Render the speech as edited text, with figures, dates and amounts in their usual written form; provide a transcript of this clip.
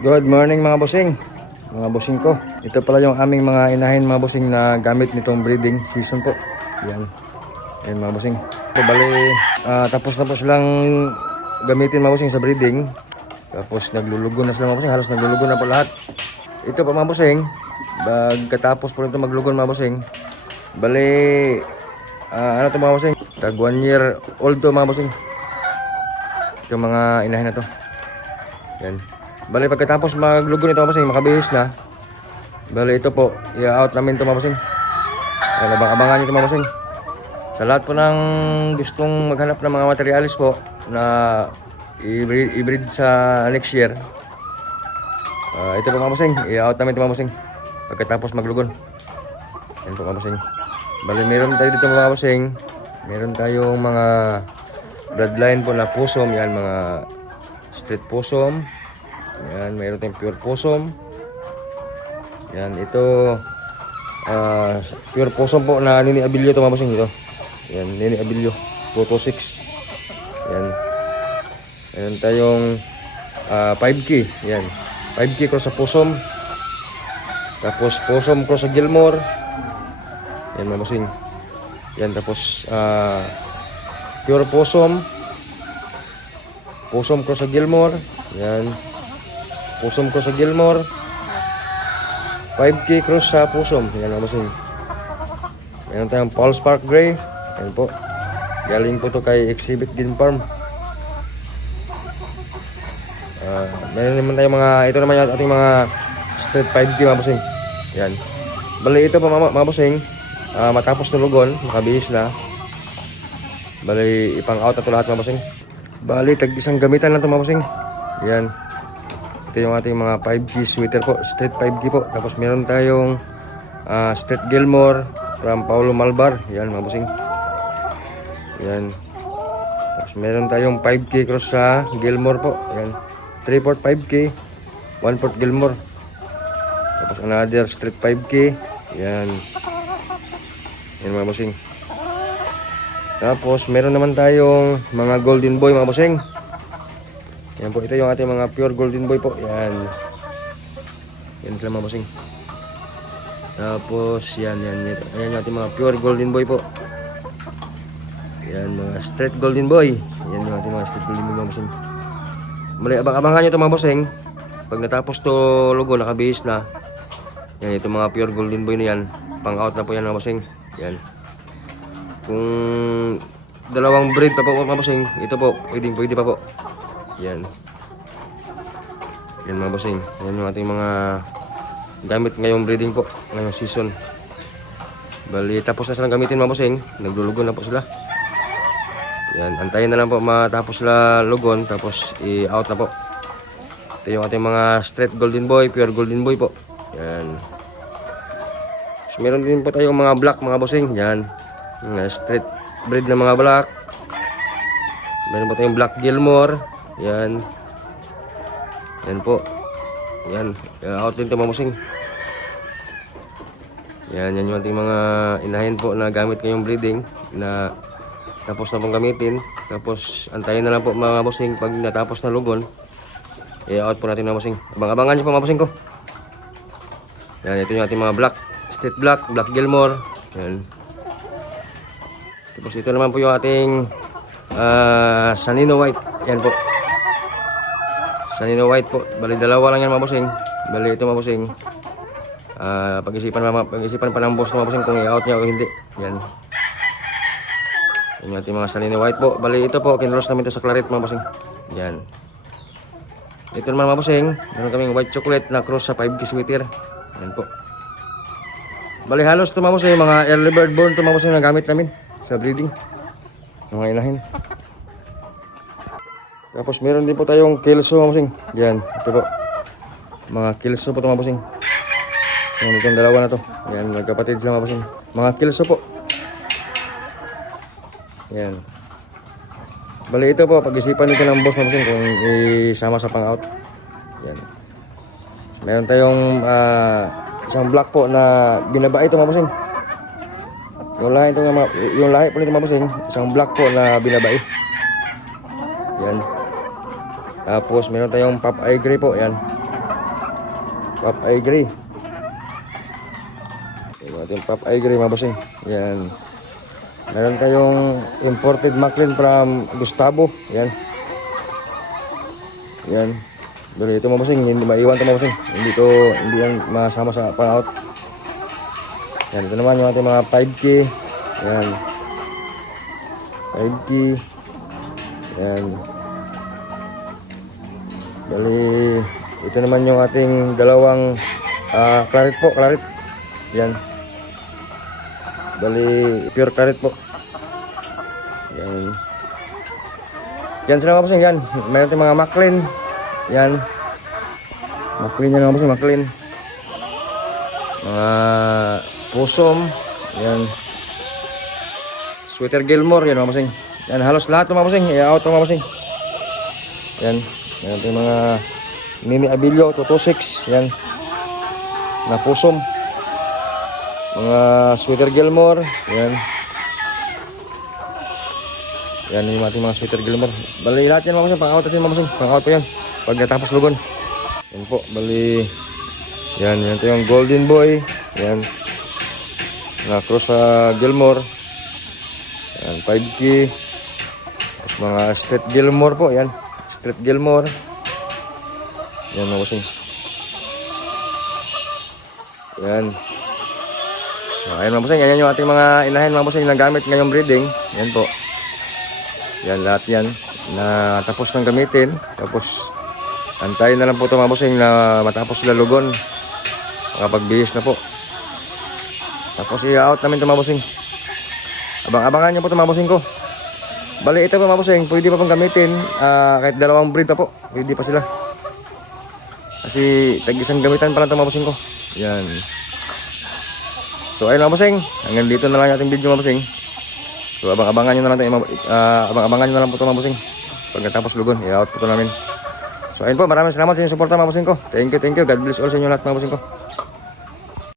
Good morning mga bossing. Mga bossing ko. Ito pala yung aming mga inahin mga bossing na gamit nitong breeding season po. Yan. Yan mga bossing. So bali, tapos lang gamitin mga bossing sa breeding. Tapos naglulugo na sila mga bossing. Halos naglulugo na po lahat. Ito pa mga bossing. Pagkatapos po nito maglugon mga bossing. Bali, ano to mga bossing? Tag 1 year old to mga bossing. Ito mga inahin na to. Yan. Bali pagkatapos maglugon ito mga bossing, makabihis na. Bali ito po, i-out namin ito mga bossing. Yan, abang-abangan nyo ito mga bossing. Sa lahat po ng gustong maghanap ng mga materialis po na i-breed sa next year, ito po mga bossing, i-out namin ito mga bossing pagkatapos maglugon. Yan po mga bossing. Bali meron tayo dito mga bossing. Meron tayong mga bloodline po na possum. Yan, mga street possum. Yan, mayroon tayong pure possum. Yan, ito pure possum po na Nini Abilio ito mga bossing ito. Yan, Nini Abilio 226. Yan. Meron tayong 5K. Yan, 5K cross sa possum. Tapos possum cross sa Gilmore. Yan mga bossing. Yan, tapos pure possum. Possum cross sa Gilmore. Yan. Possum cross sa Gilmore. 5K cross sa possum. Yan mga bossing. Meron tayong Paul Spark Gray. Yan po. Galing po to kay Exhibit Din Farm. Meron naman tayong mga, ito naman yung ating mga straight 5K mga bossing. Yan. Bali ito pa mga bossing. Matapos tulugon, makabihis na. Bali ipang out na ito lahat mga bossing. Bali tag isang gamitan lang ito mga bossing. Yan. Ito yung ating mga 5G sweater po, straight 5G po. Tapos meron tayong straight Gilmore from Paulo Malbar. Yan mga bossing. Yan. Tapos meron tayong 5K cross sa Gilmore po. Yan. 3/4 5K, 1/4 Gilmore. Tapos another straight 5K. Yan. Yan mga bossing. Tapos meron naman tayong mga golden boy mga bossing. Yan po, ito yung ating mga pure golden boy po. Yan. Yan sila mga bossing. Tapos yan ayan yung ating mga pure golden boy po. Yan mga straight golden boy. Yan yung ating mga straight golden boy mga bossing. Mali, abang-abangan nyo ito mga bossing. Pag natapos to logo, nakabihis na. Yan, ito mga pure golden boy na yan. Pang out na po yan mga bossing. Yan. Kung dalawang breed pa po mga bossing, ito po, pwede pa po. Yan. Yan mga bossing. Yan yung ating mga gamit ngayong breeding po, ngayong season. Bali, tapos na silang gamitin mga bossing. Naglulugon na po sila. Yan, antayin na lang po matapos sila lugon, tapos i-out na po. Ito yung ating mga straight golden boy, pure golden boy po. Yan. So, meron din po tayong mga black mga bossing. Yan. Straight breed na mga black. Meron po tayong black Gilmore. Yan. Yan po. Yan. Out din ito mga bossing. Yan. Yan yung ating mga inahin po na gamit ngayong breeding. Na tapos na pong gamitin. Tapos antayin na lang po mga bossing. Pag natapos na lugon, i-out po natin mga bossing. Abang-abangan nyo po mga bossing ko. Yan. Ito yung ating mga black. Straight black. Black Gilmore. Yan. Tapos ito naman po yung ating Sanino White. Yan po. Sanino White po. Bali dalawa lang yan mga bossing. Bali ito mga bossing. Pag-isipan pa ng boss mga bossing kung i-out niya o hindi. Yan. Yan yung ating mga Sanino White po. Bali ito po. Kinross namin ito sa claret mga bossing. Yan. Ito naman mga bossing. Meron kaming white chocolate na cross sa 5K sweater. Yan po. Bali halos ito mga bossing. Mga early bird born ito mga bossing na gamit namin sa breeding. Mga inahin. Tapos meron din po tayong kelso mga bossing. Yan, ito po. Mga kelso po ito mga bossing. Yan, itong dalawa na to. Yan, magkapatid sila mga bossing. Mga kelso po. Yan. Bali ito po, pag-isipan nito ng boss mga bossing kung isama sa pang-out. Yan. So, meron tayong isang black po na binaba ito mga bossing. Yung lahi po nito mga bossing, isang black po na binabai. Yan. Tapos meron tayong pop eye gray po, yan. Pop Eye Gray. Yung ating Pop Eye Gray mga bossing. Yan. Meron kayong imported Maclean from Gustavo. Yan. Yan. Pero ito mga bossing, hindi maiwan ito mga bossing. Hindi yan masama sa pang-out. Yan, ito naman yung ating mga 5K. Yan. 5K. Yan. Bali, ito naman yung ating dalawang claret po, claret. Yan. Bali, pure claret po. Yan. Yan sila mga bossing, yan. Mayroon tayong mga Maclean. Yan. Maclean yan mga bossing, Maclean. Mga Possum. Yan. Sweater Gilmore, yan mga bossing. Yan, halos lahat mga bossing. I-out mga bossing. Yan. Yan yung mga Mini Abilio 226. Yan. Na Possum. Mga Sweater Gilmore. Yan. Yan yung ating mga Sweater Gilmore. Bali lahat yan mga bossing. Pang-out natin mga bossing. Pang-out po yan. Pag natapos lugon. Yan po. Bali. Yan. Yan ito yung Golden Boy. Yan. Na cross sa Gilmore. Yan. 5K. Tapos mga Street Gilmore po. Yan. Street Gilmore. Yan mga bossing. Yan. So, ayan mga bossing. Yan yung ating mga inahin mga bossing na gamit ngayong breeding. Yan po. Yan lahat yan. Na tapos ng gamitin. Tapos antayin na lang po ito mga bossing na matapos sila lugon. Makapagbihis na po. Tapos i-out namin ito mga bossing. Abang-abangan nyo po ito mga bossing ko. Bali ito po mga bossing, pwede pa pong gamitin kahit dalawang breed pa po, pwede pa sila. Kasi tag-isang gamitan pa lang ito mga bossing ko. Yan. So ayun mga bossing, hanggang dito na lang yung ating video mga bossing. So abang-abangan nyo na lang abang-abangan nyo na lang po ito mga bossing. Pag natapos lugon, i-out po ito namin. So ayun po, maraming salamat sa inyong suporta mga bossing ko. Thank you, God bless all sa inyo lahat mga bossing ko.